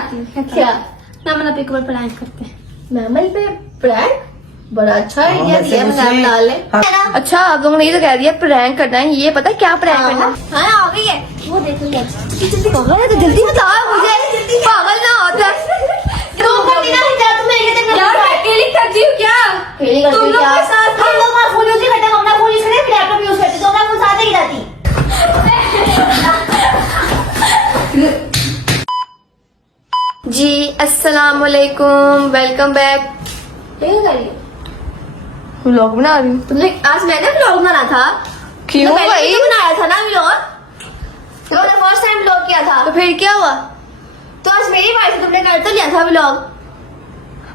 बताती हूँ क्या? मैमल पे ऊपर प्रैंक करते हैं। मैमल पे प्रैंक? बड़ा अच्छा आइडिया वैसे दिया मुझे- मैम डाल ले। हाँ। अच्छा आप लोगों ने ये तो कह दिया प्रैंक करना है, ये पता है क्या प्रैंक करना है? हाँ आ गई है, वो देख लिया। पागल है तो जल्दी बताओ मुझे, पागल ना होता तो करती ना क्या तुम मेरे तक यार मैं अकेली करती हूँ क्या? खेली करती तुम लोग क्या? के साथ हम लोग वहाँ फोन यूज नहीं करते, हम अपना फोन यूज करते हैं, फिर लैपटॉप यूज करते, तो अपना फोन साथ ही जाती। जी अस्सलाम वालेकुम, वेलकम बैक। क्या कर रही हो? व्लॉग बना रही हूँ। तुमने आज मैंने ब्लॉग बनाना था। क्यों तो पहले भाई? तो बनाया था ना ब्लॉग, तुमने फर्स्ट टाइम ब्लॉग किया था। तो फिर क्या हुआ? तो आज मेरी बात से तुमने कर तो लिया था ब्लॉग।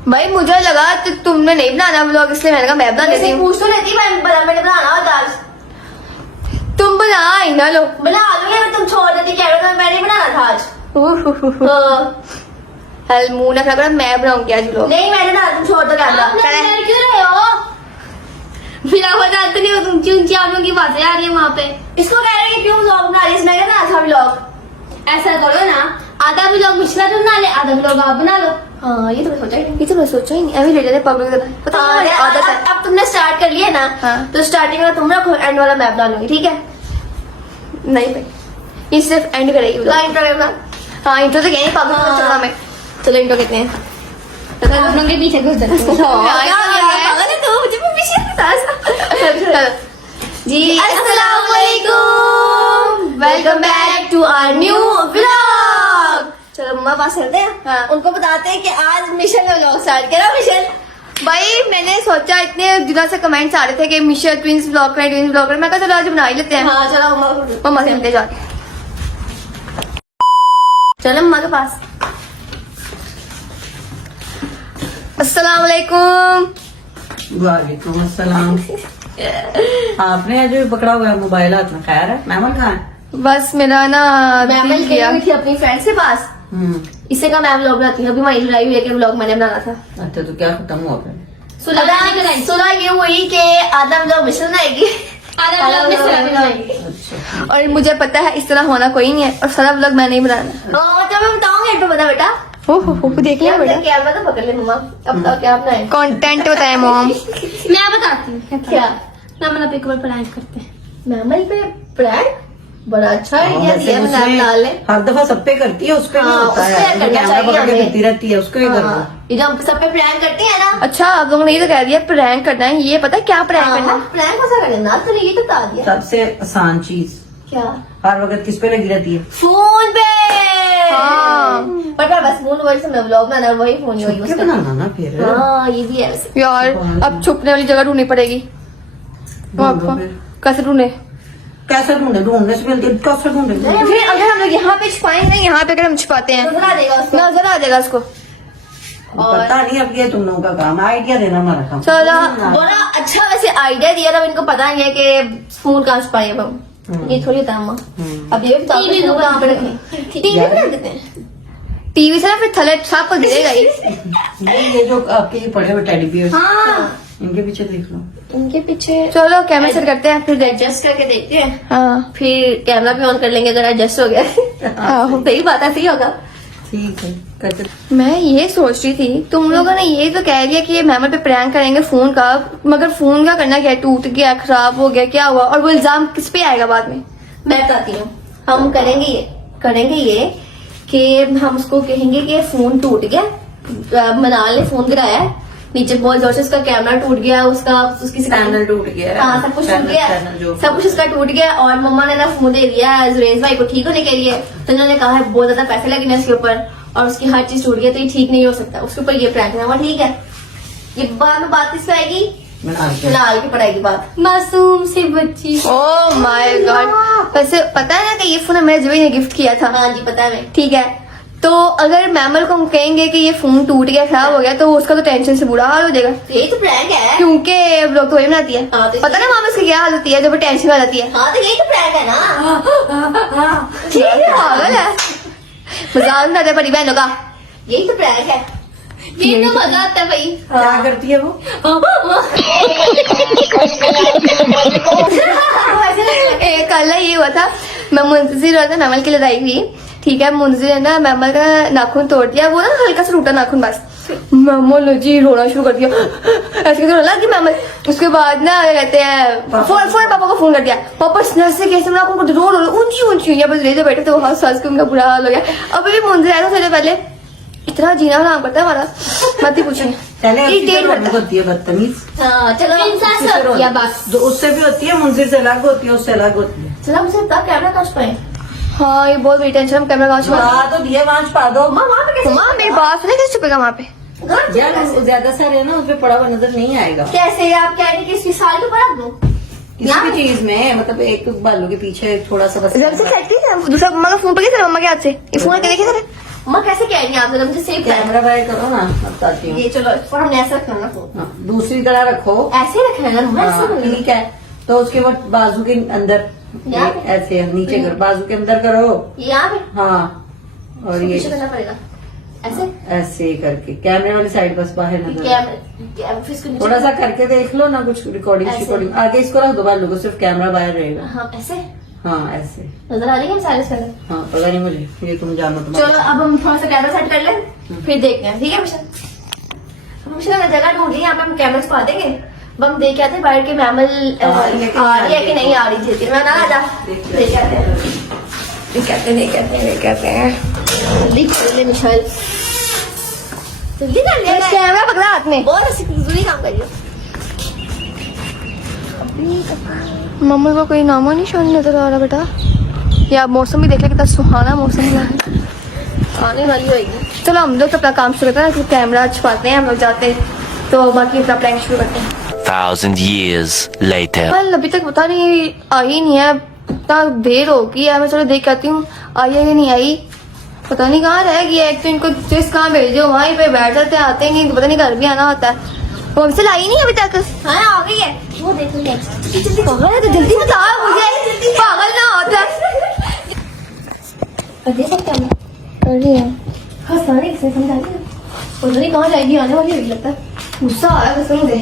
भाई मुझे लगा तो तुमने नहीं बनाना व्लॉग, इसलिए मैंने कहा मैं बना देती वैसे हूँ। पूछ तो लेती, मैंने बनाना होता आज। तुम बना ही ना लो। बना लूंगी अगर तुम छोड़ देती, कह रहे हो मैंने बनाना था आज। हाँ। हल मुंह ना खराब करो, मैं बनाऊंगी आज व्लॉग। नहीं मैंने ना, तुम छोड़ दो कैमरा। क्यों रहे हो? फिर आप जानते नहीं हो, तुम ऊंची ऊंची आप लोगों की बातें आ रही है वहाँ पे। इसको कह रहे हैं कि क्यों व्लॉग बना रही है, मैंने बनाया था व्लॉग। ऐसा करो ना, आधा भी लोग मिश्रा तुम बना ले, आधा भी लोग आप बना लो। हाँ ये तुमने सोचा ही नहीं। ये तो मैं सोचा ही नहीं, अभी ले जाते पब्लिक के तरफ। पता नहीं हाँ, आदत है। अब तुमने स्टार्ट कर लिया ना, हाँ। तो स्टार्टिंग में तुम रखो, एंड वाला मैं बना लूंगी, ठीक है? नहीं भाई, ये सिर्फ एंड करेगी vlog। लाइन पर बना। हाँ इंट्रो तो कहीं पब्लिक हाँ। चलो हमें, चलो इंट्रो कहते हैं। आप लोगों के पीछे घुस जाते हो। जी अस्सलाम वालेकुम, welcome back to our new vlog. चलो मम्मा पास चलते हैं। हाँ। उनको बताते हैं कि आज मिशन में व्लॉग स्टार्ट करा। मिशन भाई मैंने सोचा, इतने दिनों से कमेंट्स आ रहे थे कि मिशा ट्विंस ब्लॉग करें, ट्विंस ब्लॉग करें। मैं कहा चलो आज बना ही लेते हैं। हाँ चलो मम्मा मम्मा से मिलते जाके। चलो मम्मा के पास। अस्सलाम वालेकुम। वालेकुम अस्सलाम। आपने आज भी पकड़ा हुआ है मोबाइल हाथ में, खैर है? मैमल कहाँ है? बस मेरा ना मैम दिल गई किया। हुई थी अपनी फ्रेंड्स के पास, इससे का मैम व्लॉग बनाती है। अभी वही लड़ाई हुई है कि व्लॉग मैंने बनाना था। अच्छा तो क्या खत्म हुआ फिर? सुना ये हुई कि आधा व्लॉग मिशन आएगी, आधा लोग मिश्रा बनाएंगे। अच्छा और मुझे पता है इस तरह होना कोई नहीं है, और सारा व्लॉग मैंने ही बनाना। हाँ तो मैं बताऊंगी एक तो बता बेटा। हो देख लिया बेटा, कैमरा तो पकड़ ले मम्मा। अब बताओ क्या अपना है? कंटेंट बताए मॉम। मैं बताती हूँ क्या? मैमल पे ऊपर प्रैंक करते हैं। मैमल पे प्रैंक? बड़ा अच्छा हाँ, आइडिया वैसे दिया मुझे मैम डाल ले। हर दफा सब पे करती है, उस पे नहीं हाँ, होता उस पे है। करना कैमरा चाहिए पकड़ के हमें। करती रहती है, उसको भी कर लो। हाँ, ये जो हम सब पे प्रैंक करते हैं ना। अच्छा आप लोगों ने ये तो कह दिया प्रैंक करना है, ये पता है क्या प्रैंक करना है? प्रैंक कैसा करना, तूने ये तो बता दिया। सबसे आसान चीज क्या? हर वक्त किस पे लगी रहती है? फोन पे। हाँ। पर बस फोन वही से मैं व्लॉग बनाना, वही फोन यूज क्या करना। बनाना ना फिर? हाँ ये भी है वैसे। यार अब छुपने वाली जगह ढूंढनी पड़ेगी। ढूंढो फिर। कैसे ढूंढे? कैसे ढूंढने से मिलती है, कैसे ढूंढे? फिर अगर हम लोग यहाँ पे छुपाएंगे, यहाँ पे अगर हम छुपाते हैं नजर आ देगा उसको। नजर आ जाएगा उसको। पता नहीं, अब ये तुम लोगों का काम, आइडिया देना हमारा काम। चलो। बड़ा अच्छा वैसे आइडिया दिया था, इनको पता नहीं है कि फोन कहाँ छुपाए अब हम। ये थोड़ी होता है अम्मा। अब ये भी टीवी फोन कहाँ पे दुकान रखें? टीवी पे रख देते हैं। टीवी से ना फिर थले छाप को गिरेगा ही। ये जो आपके ये पड़े हुए टेडी बियर, हाँ इनके पीछे देख लो। इनके पीछे चलो कैमरा सेट करते हैं फिर देखते एडजस्ट करके देखते हैं, हैं। हाँ फिर कैमरा भी ऑन कर लेंगे अगर एडजस्ट हो गया। आहो। सही बात है, सही होगा। ठीक है करते। मैं ये सोच रही थी, तुम लोगों ने ये तो कह दिया कि ये मैमल पे प्रैंक करेंगे फोन का, मगर फोन का करना क्या है? टूट गया, खराब हो गया, क्या हुआ? और वो इल्जाम किस पे आएगा बाद में? मैं बताती हूँ, हम करेंगे ये कि हम उसको कहेंगे कि फोन टूट गया, मनाल ने फोन गिराया है नीचे बहुत जोर से, उसका कैमरा टूट गया, उसकी पैनल टूट गया है। हाँ सब कुछ टूट गया, पैनल जो सब कुछ उसका टूट गया। और मम्मा ने ना फोन दे दिया है जुरेज भाई को ठीक होने के लिए। तो उन्होंने कहा है बहुत ज्यादा पैसे लगे ना इसके ऊपर, और उसकी हर चीज टूट गई, तो ये ठीक नहीं हो सकता, उसके ऊपर ये प्रैंक है। ठीक है, ये बाद में बात किस पे आएगी? फिलहाल की पढ़ाई की बात। मासूम सी बच्ची। Oh my God. वैसे पता है ना कि ये फोन मेरे जबी ने गिफ्ट किया था। हाँ जी पता है मैं। ठीक है, तो अगर मैमल को हम कहेंगे कि ये फोन टूट गया, खराब हो गया, तो उसका तो टेंशन से बुरा हाल हो जाएगा, यही तो प्रैंक है। क्योंकि लोग तो वही बनाती है। हाँ, तो पता ना मामा उसकी क्या हाल होती है जब वो टेंशन आ जाती है। हाँ तो यही तो प्रैंक है ना। ठीक है, पागल है, मजाक उड़ाते हैं परी बहनों का। यही तो प्रैंक है। ये तो मजा आता है भाई। क्या करती है वो? कल ये हुआ था, मैं मुंतजिर हुआ था, मैमल की लड़ाई हुई, ठीक है, मुंजी है ना मैमल का नाखून तोड़ दिया, वो ना हल्का सा टूटा नाखून बस। मैमल जी रोना शुरू कर दिया, ऐसे करके रोने लगी मैमल। उसके बाद ना कहते हैं फोन पापा को फोन कर दिया, पापा नर्स से कैसे नाखून को रो रो ऊंची ऊंची हुई है, बस रेते बैठे तो हंस हंस के उनका बुरा हाल हो गया। अभी भी मुंजी आया था थोड़े पहले, इतना जीना हराम करता है हमारा, मत ही पूछिए। पहले उसकी इरिटेट तो करता अलग होती है बदतमीज, हाँ चलो इंसान उससे से रो- या बस। जो उससे भी होती है, मुंजिर से अलग होती है, उससे अलग होती है। चलो हम सिर्फ तब कैमरा काश पाए। हाँ ये बहुत बड़ी टेंशन, हम कैमरा कहाँ छुपा। हाँ तो दिए वहां छुपा दो। वहाँ पे कैसे माँ मेरी बात सुने, कैसे छुपेगा वहाँ पे? यार ज्यादा सारे है ना, उसपे पड़ा हुआ नजर नहीं आएगा कैसे आप कह रहे हैं कि इसकी साल के ऊपर रख दो? किसी भी चीज में, मतलब एक बालों के पीछे थोड़ा सा बस। जल्दी से सेट है, दूसरा मम्मा का फोन पे कैसे, मम्मा के हाथ से ये फोन के देखे थे। माँ कैसे कह रही हैं आप? जरा मुझे सेफ कैमरा बाय करो ना, बताती हूँ। ये चलो इसको हमने ऐसा रखना ना फोन, हाँ, दूसरी तरह रखो। ऐसे ही रखना है ना, मैं ऐसे हाँ, बोल रही हूँ। ठीक है। तो उसके बाद बाजू के अंदर यहाँ ये ऐसे नीचे करो, बाजू के अंदर करो। ये यहाँ पे हाँ, और ये पीछे करना पड़ेगा ऐसे। ऐसे करके कैमरे वाली साइड बस बाहर नजर। कैमरा फिर इसको नीचे थोड़ा सा करके देख लो ना, कुछ रिकॉर्डिंग ऐसे। रिकॉर्डिंग आगे इसको रख दो, बालों को सिर्फ कैमरा बाहर रहेगा। हाँ ऐसे हाँ ऐसे। नजर आ रही है हम सारे से। हाँ पता नहीं मुझे, ये तुम जानो तुम्हारा। चलो अब हम थोड़ा सा कैमरा सेट कर लें, फिर देखते हैं, ठीक है मिशन? मिशन जगह ढूंढ ली, यहाँ पे हम कैमरा पा देंगे। अब हम देख आते हैं बाहर के मैमल आ रही है कि नहीं आ रही थी। मैं ना आ जा, देख आते हैं, देख आते हैं। जल्दी कर ले मिशाइल, जल्दी कर ले। कैमरा पकड़ा हाथ में। बहुत अच्छी जरूरी काम करिए। मम्मा का कोई नामो निशान नजर आ रहा बेटा। या मौसम भी देख ले, कितना सुहाना मौसम है, आने वाली होगी। चलो हम लोग तो अपना काम शुरू करते हैं, कैमरा छुपाते हैं, हम लोग जाते हैं तो बाकी अपना प्रैंक शुरू करते हैं। 1,000 years later. कल अभी तक पता नहीं आई नहीं है, इतना देर हो गई है। मैं चलो देख के आती हूँ आई है या नहीं आई, पता नहीं कहाँ रह गई है। एक तो इनको जिस कहाँ भेजो वहीं पे बैठ जाते हैं, आते ही नहीं, पता नहीं घर भी आना होता है। वो हमसे लाई नहीं अभी तक। हाँ आ गई है, वो देख लो। पागल है तो जल्दी बता मुझे, पागल ना होता। देख सकते हैं कर रही है, हाँ सारे किसे समझा रही है। पता नहीं कहाँ जाएगी, आने वाली होगी लगता है। गुस्सा आ रहा है कसम से,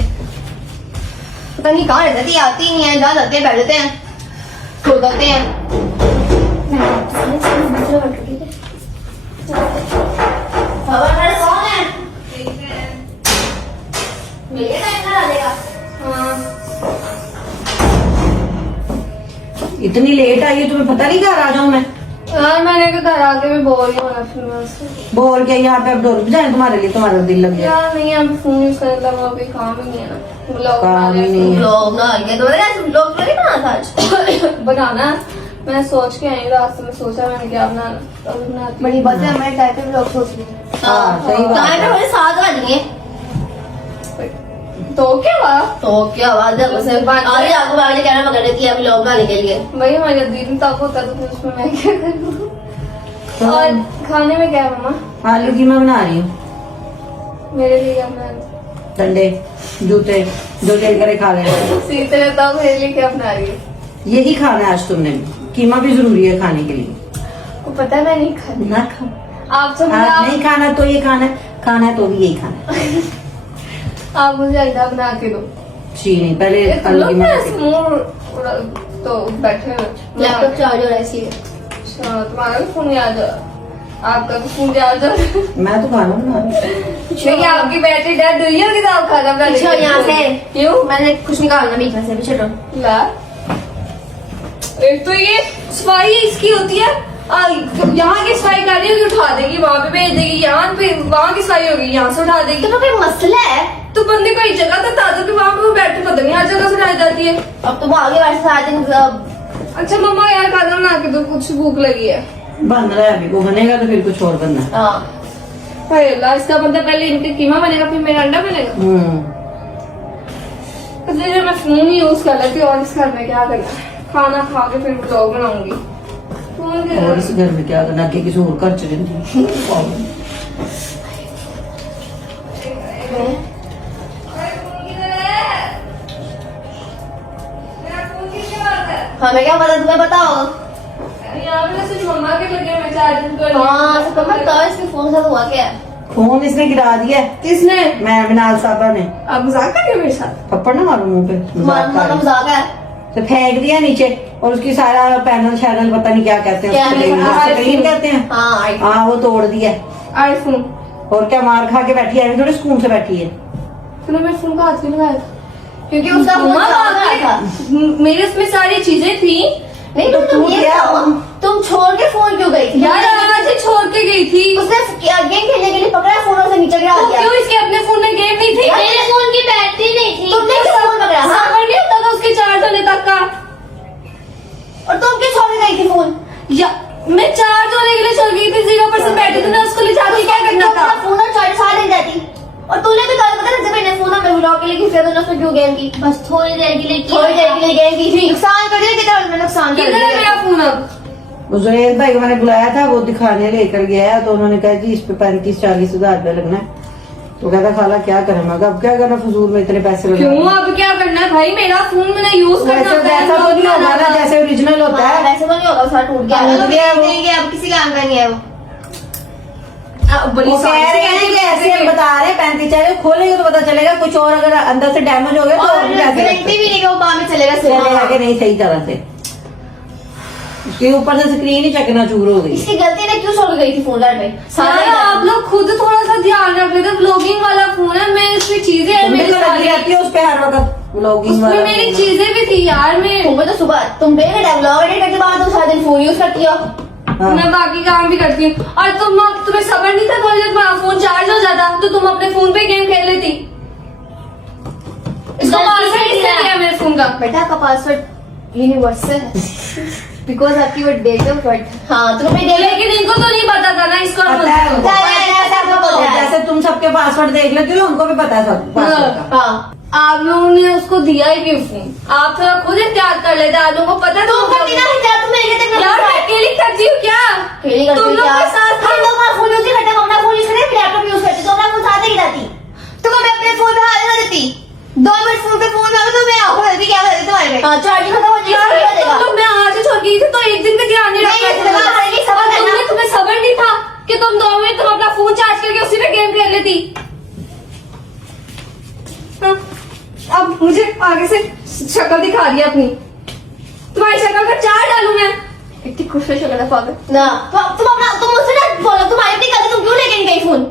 पता नहीं कहाँ रह जाती है, आती ही नहीं है, जहाँ जाते हैं बैठ जाते हैं, सो जाते हैं। खबर कौन है? मेरे टाइम ना देगा। इतनी लेट आई है, तुम्हें पता नहीं घर आ जाऊं मैं? यार मैंने तो घर आके भी बोल रही हूँ फिर बस। बोल के यहाँ पे अब डोल जाए तुम्हारे लिए, तुम्हारा दिल लग जाए। यार नहीं अब फोन यूज करने लगा, अभी काम ही नहीं है ना, ब्लॉग काम ही नहीं है। लोग ना ये तो लोग नहीं बना था आज। बनाना। मैं सोच के आई रास्ते में, सोचा मैंने क्या बनाना, अब बनाती बड़ी बात है, हमारे टाइम पे ब्लॉग सोच रही है। हाँ, सही बात है। टाइम पे मुझे 7 बज गए। तो क्या हुआ तो क्या बात है, उसे अरे आपको बाबा ने कहना पकड़ रही थी अभी लोग बनाने के लिए। भाई हमारे दिन तक होता तो फिर उसमें मैं क्या करूँ। तो और खाने में क्या है मम्मा? आलू कीमा बना रही हूँ, मेरे लिए क्या बना रही? डंडे जूते जो दिल करे खा लेना। सीते रहता हूँ, मेरे लिए क्या बना रही है? यही खाना है आज तुमने, कीमा भी जरूरी है खाने के लिए। को पता है मैं नहीं खाती। ना खा, आप सब आज नहीं खाना तो ये खाना है, खाना है तो भी यही खाना है। आप मुझे अंडा बना के दो। जी नहीं, पहले आलू कीमा तो बैठे हो लैपटॉप चार्ज हो रहा है इसलिए। अच्छा तुम्हारा भी फोन याद आ, आपका भी फोन याद आ। मैं तो खाना बना रही देखिए आपकी बैटरी डेड हुई होगी तो आप खाना बना पीछे यहाँ से क्यों? मैंने कुछ निकालना बीच में से, पीछे हटो। ला एक तो ये सफाई इसकी होती है, यहाँ की सफाई कर रही होगी उठा देगी, वहाँ पे भेज देगी, यहाँ पे वहाँ की सफाई होगी यहाँ से उठा देगी। तो कोई मसला है? तो बंदे को एक जगह तक दादू के वहाँ पे वो बैठे, पता नहीं हर जगह से उठाई जाती है। अब तो वो आगे बैठे सारे दिन अच्छा मम्मा यार खाना बना के दो, कुछ भूख लगी है। बन रहा है अभी, वो बनेगा तो फिर कुछ और बनना है। हाँ अरे अल्लाह, इसका मतलब पहले इनके कीमा बनेगा फिर मेरा अंडा बनेगा। तो फिर मैं फोन ही यूज कर लेती हूँ, और इस घर में क्या करना है, खाना खा के फिर ब्लॉग बनाऊंगी। और इस घर में क्या करना, कि किसी और घर चले हमें क्या पता, तुम्हें बताओ। यहाँ पे सिर्फ मम्मा के लगे मैं चार्जिंग कर हाँ तो कमर तो इसके फोन से हुआ क्या है? फोन इसने गिरा दिया है। किसने? मैं बिनाल साहबा ने। आप मजाक कर रहे हो मेरे साथ? थप्पड़ ना मारो मुंह पे, मजाक कर रही। मजाक है। तो फेंक दिया नीचे और उसकी सारा पैनल शैनल पता नहीं क्या कहते हैं स्क्रीन कहते हैं हाँ वो तोड़ दिया। आईफोन। और क्या मार खा के बैठी है, थोड़ी सुकून से बैठी है। तूने मेरे फोन का हाथ क्यों लगाया था? क्योंकि उसका फोन चला गया था। मेरे उसमें सारी चीजें थी। नहीं तो तुम ये बताओ, तुम छोड़ के फोन क्यों गई थी? यार आज ही छोड़ के गई थी। उसने गेम खेलने के लिए पकड़ा, फोन से नीचे गिरा तो दिया। क्यों इसके अपने फोन में गेम नहीं थी? मेरे फोन की बैटरी नहीं थी। तुमने क्यों फोन पकड़ा? हाँ? सबर नहीं होता था उसके चार्ज होने तक का। और तुम क्यों छोड़ के गई थी फोन? या मैं चार्ज होने के लिए छोड़ गई थी, 0% बैटरी थी, मैं उसको ले जाती क्या करना था? फोन और चार्ज साथ ले जाती। और तूने भी कल पता ना जब मैंने फोन में ब्लॉक के लिए किसी ने उसने क्यों गेम की? बस थोड़ी देर के लिए किया थोड़ी देर था। के लिए गेम की थी। नुकसान कर दिया कितना नुकसान कर किधर है मेरा फोन अब? जुनेद भाई को मैंने बुलाया था, वो दिखाने लेकर गया तो उन्होंने कहा जी इस पे 35-40 हजार रुपया लगना है। तो कहता खाला क्या करें, मैं कहा अब क्या करना, फजूल में इतने पैसे लगना। क्यों अब क्या करना है भाई? मेरा फोन मैंने यूज करना वैसे वैसा तो नहीं होगा ना जैसे ओरिजिनल होता है। वैसे तो नहीं होगा, सारा टूट गया। टूट गया वो। अब किसी काम का नहीं है वो। वो कह रहे हैं कि ऐसे हम बता रहे हैं 35 खोलेंगे तो पता चलेगा, कुछ और अगर अंदर से डैमेज हो गया तो और और भी पैसे लगते गारंटी भी नहीं कि वो बाद में चलेगा। चलेगा कि नहीं सही तरह से। उसके ऊपर से स्क्रीन ही चकनाचूर हो गई। इसकी गलती ने क्यों छोड़ के गई थी फोन घर में? यार आप लोग खुद थोड़ा सा ध्यान रख लेते। व्लॉगिंग वाला फोन है, मैं इसमें चीजें है मेरी सारी, रहती है उस पे हर वक्त व्लॉगिंग उसमें मेरी चीजें भी थी यार। मैं तुम्हें तो सुबह तुम डेली व्लॉग एडिट करके बाद तुम सारा दिन फोन यूज करती हो। मैं बाकी काम भी करती हूँ। और तुम्हें सबर नहीं था थोड़ी देर बाद फोन चार्ज हो जाता तो तुम अपने फोन पे गेम खेल लेती। इसको पासवर्ड किसने दिया मेरे फोन का? बेटा आपका पासवर्ड यूनिवर्सल है बिकॉज आपकी वो डेट ऑफ बर्थ। हाँ तुम अपनी डेट लेकिन इनको तो नहीं पता था ना, इसको आप पता है बोलते हो। उनको। जैसे तुम सबके पासवर्ड देख लेती हो उनको भी पता है सब पासवर्ड का। हाँ आप लोगों ने उसको दिया ही क्यों फोन? आप थोड़ा खुद एहतियात कर लेते। आप लोगों को पता है तुम करती ना क्या? तुम मेरे तक यार मैं अकेली करती हूँ क्या? खेली करती तुम लोग क्या? के साथ हम लोग वहाँ फोन यूज नहीं करते, हम अपना फोन यूज करते, फिर लैपटॉप यूज करते, तो अपना फोन साथ ही जाती। तो मैं अपने फोन पे हाथ ना देती। 2 मिनट फोन पे फोन में तो मैं आंखों में क्या करती तुम्हारे में? हाँ चार्जिंग खत्म हो जाएगी। तुम लोग मैं आज ही छोड़ गई थी तो एक दिन में ध्यान नहीं नहीं, रखा तुम्हें हमारे लिए सबर करना। तुम्हें सबर नहीं था कि तुम 2 मिनट तुम अपना फोन चार्ज करके उसी पे गेम खेल लेती। हाँ, अब मुझे आगे से शक्ल दिखा दी अपनी। तुम्हारी शक्ल का चार डालू मैं। इतनी खुश है शक्ल पागल। ना तुम मुझसे ना बोलो, तुम्हारी अपनी गलती, तुम क्यों लेके नहीं गई फोन?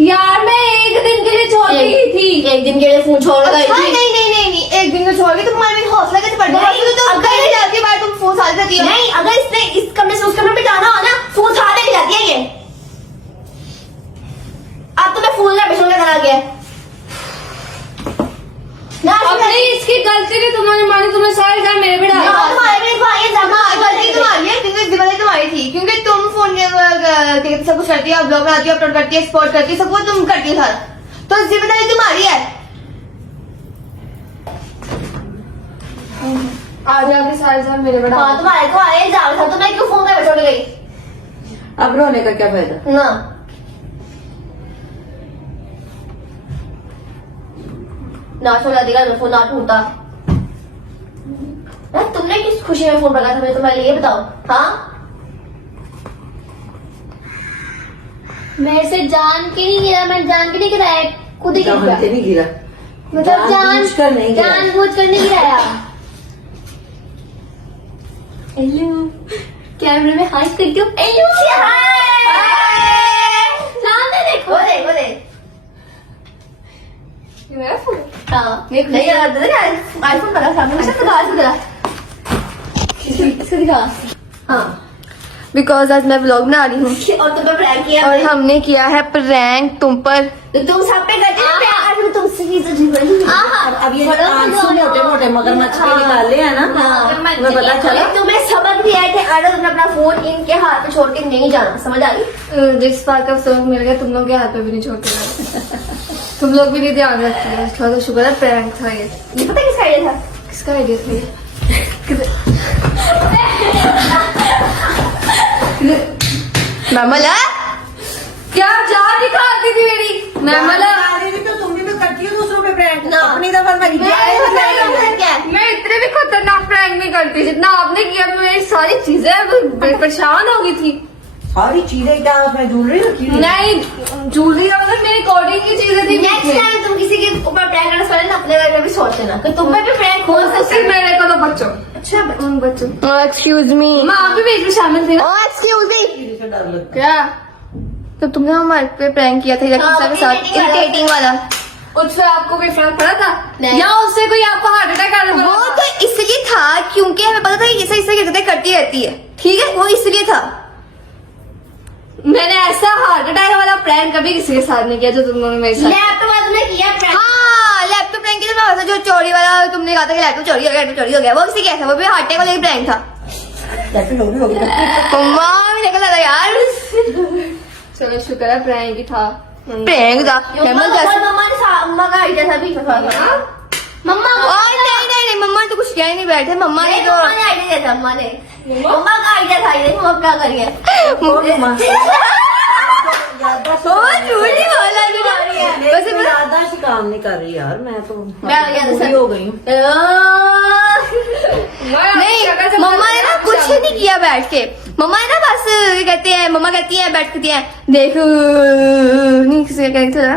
यार मैं एक दिन के लिए छोड़ गई थी। एक दिन के लिए फोन छोड़ गई अच्छा, थी। नहीं एक दिन को छोड़ गई तो तुम्हारे में हौसला कैसे बढ़ गया? नहीं, तो अगर जाती बार तुम फोन साथ देती हो। नहीं अगर इसने इस कमरे से उस कमरे में जाना हो ना, फोन साथ लेके जाती है ये। अब तुम्हें फोन ना बेचने का आ गया ना। अपनी इसकी गलती नहीं तुम्हारी मानी, तुमने सारे जान मेरे पे डाला। तुम्हारे में गलती तुम्हारी है क्योंकि जिम्मेदारी तुम्हारी थी, क्योंकि तुम फोन के सब कुछ करती हो, ब्लॉग बनाती हो, अपलोड करती है, एक्सपोर्ट करती है, सब कुछ तुम करती हो सारा, तो जिम्मेदारी तुम्हारी है। आज आके सारे जान मेरे पे हाँ डाला। तुम्हारे इल्जाम था, तुम्हें क्यों फोन में छोड़ गई? अब रोने का क्या फायदा? ना ना छोड़ा देगा ना फोन ना टूटा। तुमने किस खुशी में फोन रखा था मैं तुम्हारे लिए, बताओ। हाँ मेरे से जान के नहीं गिरा, मैं जान के नहीं गिराया, खुद ही गिर जान गया। से नहीं गिरा, मतलब जानबूझकर नहीं गिराया। जानबूझकर नहीं गिराया। हेलो, कैमरे में हाथ करती हूँ। हेलो, सामने देखो। वो देख ये मेरा फोन। हाँ नहीं यार आईफोन लगा सामने में, सब दिखा इसको दिखा। हाँ बिकॉज आज मैं व्लॉग बना रही हूँ और तुम पे प्रैंक किया और हमने किया है प्रैंक तुम पर। तो तुम सब पे करते हो प्यार, मैं तुमसे ही तो जीवन। अब ये आंसू मोटे मोटे मगरमच्छ के निकाले हैं ना, तुम्हें पता चला? तुम्हें सबक दिया है कि अगर तुमने अपना फोन इनके हाथ में छोड़ के नहीं जाना, समझ आ गई? जिस बात का सबक मिल गया, तुम लोग के हाथ पे भी नहीं छोड़ते गए। तुम लोग भी नहीं ध्यान रखते हो। थोड़ा तो शुक्र है प्रैंक था ये। पता किसका आइडिया था? किसका आइडिया था ये? मैमला क्या जान दिखाती थी मेरी मैमला। तो तुम भी तो करती हो दूसरों पे प्रैंक ना। अपनी दफा मैं इतने भी खतरनाक प्रैंक नहीं करती जितना आपने किया। मेरी सारी चीजें परेशान हो गई थी। सारी चीजें क्या उसमें ज्वेलरी रखी हुई है? नहीं जूली मतलब मेरे अकॉर्डिंग की चीजें थी नेक्स्ट टाइम तुम किसी के ऊपर प्रैंक करना पहले ना अपने बारे में भी सोच लेना कि तुम पे भी प्रैंक हो सकता सिर्फ है। मेरे को तो बच्चों अच्छा बच्चों एक्सक्यूज मी, माँ आप भी बीच में शामिल थी ना एक्सक्यूज मी, से डर लगता क्या तो तुमने हमारे पे प्रैंक किया था यकीसा के साथ, इरिटेटिंग वाला। उससे आपको कोई फर्क पड़ा था नहीं। या उससे कोई आपको हार्ट अटैक कर वो तो इसलिए था क्योंकि हमें पता था कि इसे इसे हरकतें करती रहती है, ठीक है, वो इसलिए था। मैंने ऐसा हार्ट अटैक वाला प्रैंक कभी किसी के साथ नहीं किया जो तुम लोगों ने मेरे साथ लैपटॉप वाला तुमने किया prank? हाँ, लैपटॉप प्रैंक किया था, जो चोरी वाला तुमने कहा था कि लैपटॉप चोरी हो गया, लैपटॉप चोरी हो गया, वो किसी कैसा, वो भी हार्ट अटैक वाला एक प्रैंक था। है होगी मम्मा भी निकल था यार, चलो शुक्र है प्रैंक ही था प्रैंक था। मम्मा का आइडिया था बीच में थोड़ा सा। मम्मा को और नहीं, मम्मा ने तो कुछ किया ही नहीं, बैठे मम्मा ने तो मम्मा ने आइडिया दिया था। मम्मा का आइडिया था ये, मम्मा क्या करिए। झूठी बोला वैसे मैं याददाश्त काम नहीं कर रही यार, मैं तो मैं पूरी हो गई हूँ। नहीं, मम्मा ने ना कुछ नहीं किया बैठ के, मम्मा ने ना बस कहते हैं, मम्मा कहती है बैठती है, देखो नहीं किसी कहती थोड़ा,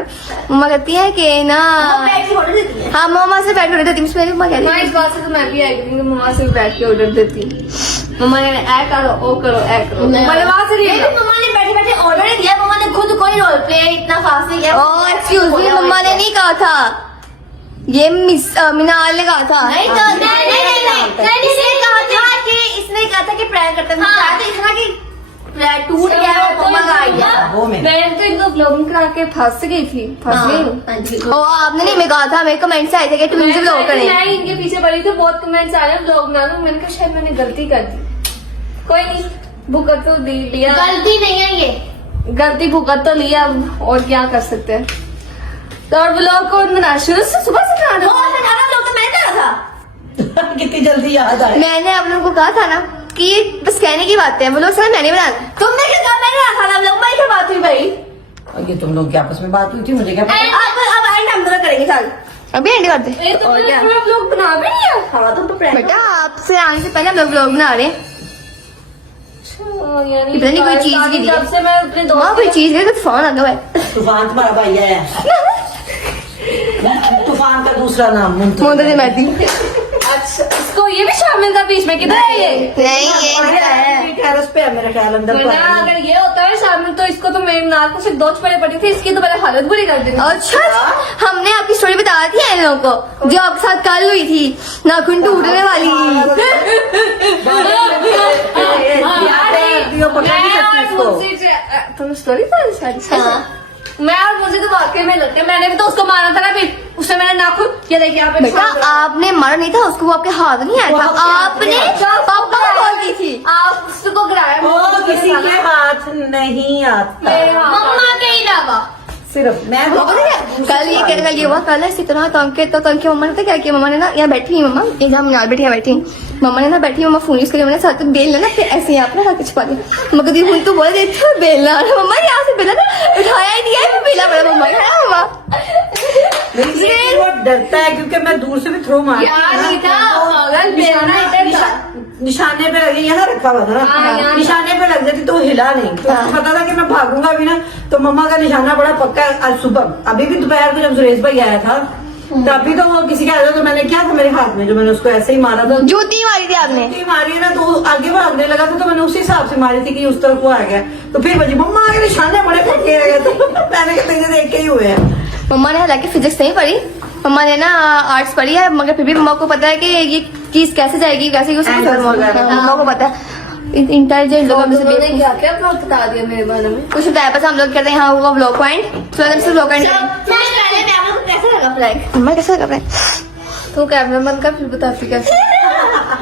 मम्मा कहती है कि ना बैठ के फोटो देती है। हाँ मम्मा से बैठ के ऑर्डर देती हूँ, मेरी मम्मा कहती माँ है इस बात से तो मैं भी आई थी मम्मा से भी बैठ के ऑर्डर देती मम्मा ने ऐ करो ओ करो ऐ करो मैंने वहां से नहीं, मम्मा ने बैठे बैठे ऑर्डर नहीं दिया। मम्मा ने खुद कोई रोल प्ले इतना फास्ट नहीं किया। ओ एक्सक्यूज मी, मम्मा ने नहीं कहा था, ये मिस मिनाल ने कहा था। नहीं तो नहीं इसने कहा था कि प्रैंक करते हैं। कहा था इतना कि टूट गया है, मम्मा का आइडिया था। वो में मैं तो एक दो ब्लॉगिंग करा के फंस गई थी फंस गई हूँ हाँ जी। ओ आपने नहीं, मैं कहा था, मेरे कमेंट्स आए थे कि तुम मुझे ब्लॉग करें। मैं इनके पीछे पड़ी थी बहुत कमेंट्स आ रहे हैं ब्लॉग बना लो मैंने कहा शायद मैंने गलती कर दी कोई नहीं भुगत तो लिया गलती नहीं है ये। गलती भुगत तो लिया अब और क्या कर सकते हैं तो और ब्लॉग को बना शुरू से सुबह से बना वो रहे अठारह लोग तो मैंने करा था। कितनी जल्दी याद आए। मैंने आप लोगों को कहा था ना कि ये बस कहने की बात है, वो लोग सर मैंने बनाया। तुमने क्या कहा? मैंने रखा था। लोग भाई क्या बात हुई भाई? और ये तुम लोग की आपस में बात हुई थी, मुझे क्या पता। अब एंड हम दोनों करेंगे चल। अभी एंड कर दे। ये तो पूरा ब्लॉग बना भी नहीं है हाँ तुम तो प्रैंक बेटा आपसे आने से पहले हम लोग ब्लॉग बना रहे हैं। यानी पता नहीं कोई चीज की दी है। तब से मैं अपने वहाँ दोस्त कोई चीज गई, कुछ फोन आ गया है। तूफान तुम्हारा भाई है। तूफान का दूसरा नाम मुंतजिर मेहदी। अच्छा इसको ये भी शामिल था बीच में किधर है ये नहीं ये टेरेस पे है मेरा ख्याल, अंदर तो वरना है अगर ये होता है शामिल तो इसको तो मेरे नाल को सिर्फ 2 चपेड़े पड़ी थी इसकी तो मैंने हालत बुरी कर दी थी। अच्छा हमने आपकी स्टोरी बता दी है इन लोगों को जो आपके साथ कल हुई थी, नाखून टूटने वाली। तुम स्टोरी मैं और मुझे तो वाकई में लगता है मैंने भी तो उसको मारा था ना फिर उसने मेरा नाखून ये देखिए यहाँ पे बेटा आपने मारा नहीं था उसको, वो आपके हाथ नहीं आया था, आपने पापा को बोल दी थी। आप उसको गिराया वो किसी के हाथ नहीं आता, मेरे हाथ मम्मा के अलावा सिर्फ मैं कल ये हुआ, कल इसी तरह तंग के मम्मा ने तो क्या किया, मम्मा ने ना यहाँ बैठी हुई मम्मा एकदम यहाँ बैठी मम्मा ने ना बैठी मम्मा फोन यूज करी, मैंने साथ बेल लेना फिर ऐसे यहाँ पे रखा छुपा दिया। मगर दी हुई तो बोले देते बेलना, मम्मा यहाँ से बेला ना उठाया ही दिया है, बेला बड़ा मम्मा है मम्मा। बहुत डरता है क्योंकि मैं दूर से भी थ्रो मार निशाने पे लगे, यहाँ रखा हुआ था ना, निशाने पे लग जाती तो वो हिला नहीं, तो पता था कि मैं भागूंगा भी ना तो मम्मा का निशाना बड़ा पक्का है। आज सुबह अभी भी दोपहर को जब सुरेश भाई आया था तभी तो वो किसी का आया था तो मैंने क्या था मेरे हाथ में जो मैंने उसको ऐसे ही मारा था, जूती मारी थी आपने। जूती मारी ना तो आगे भागने लगा था तो मैंने उसी हिसाब से मारी थी कि उस तरफ वो आ गया तो फिर बजी मम्मा आगे निशाने बड़े पक्के आ गए तो मैंने कहा तेरे देख के ही हुए हैं। मम्मा ने हालांकि फिजिक्स नहीं पढ़ी, मम्मा ने ना आर्ट्स पढ़ी है, मगर फिर भी मम्मा को पता है कि ये चीज कैसे जाएगी कैसे मम्मा को पता है। इंटेलिजेंट लोग हमसे उन्होंने क्या क्या अपना बता दिया मेरे बारे में कुछ बताया, बस हम लोग कहते हैं हाँ वो ब्लॉग पॉइंट, तो से ब्लॉग पॉइंट। कैसे लगा फ्लैग? मम्मा कैसे लगा रहा तो कैमरा बंद कर फिर बताती कैसे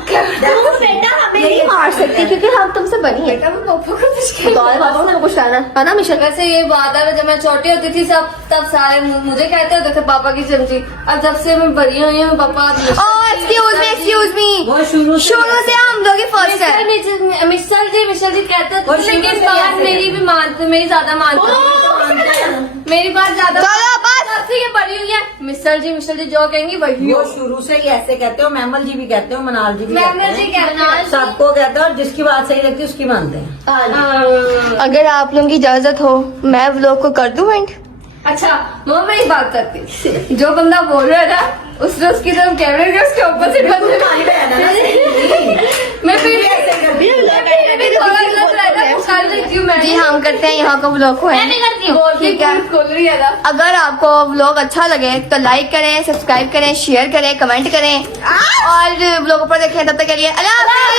बेटा हमें नहीं मार सकती क्योंकि हम तुमसे बनी है। बेटा मैं पापा को कुछ तो और पापा को कुछ कहना है ना मिशन। वैसे ये बात है जब मैं छोटी होती थी सब तब सारे मुझे कहते होते थे पापा की चमची, अब जब से मैं बड़ी हुई हूँ पापा एक्सक्यूज मी वो शुरू से हम लोग फर्स्ट है। मिशल जी कहते थे लेकिन बात मेरी भी मानते मेरी ज्यादा मानते मेरी बात ज्यादा चलो बस से ये पड़ी हुई है मिस्टर जी जो कहेंगी वही वो हो। शुरू से ही ऐसे कहते हो, मैमल जी भी कहते हो, मनाल जी भी मैमल जी कहते कहते हैं। हैं, सबको कहते हो, और जिसकी बात सही लगती है उसकी मानते हैं। हाँ। अगर आप लोगों की इजाजत हो मैं व्लॉग को कर दूं एंड? अच्छा मम्मा मैं एक बात करती जो बंदा बोल रहा है ना उसने उसकी तरफ कैमरे के उसके ऑपोजिट बंदे मैं फिर भी थोड़ा गलत रहता है, वो कर देती हूँ मैं। जी हम करते हैं यहाँ का व्लॉग को मैं भी करती हूँ। ठीक है। खोल रही है ना। अगर आपको व्लॉग अच्छा लगे तो लाइक करें, सब्सक्राइब करें, शेयर करें, कमेंट करें और व्लॉग पर देखें। तब तक के लिए अल्लाह हाफ़िज़।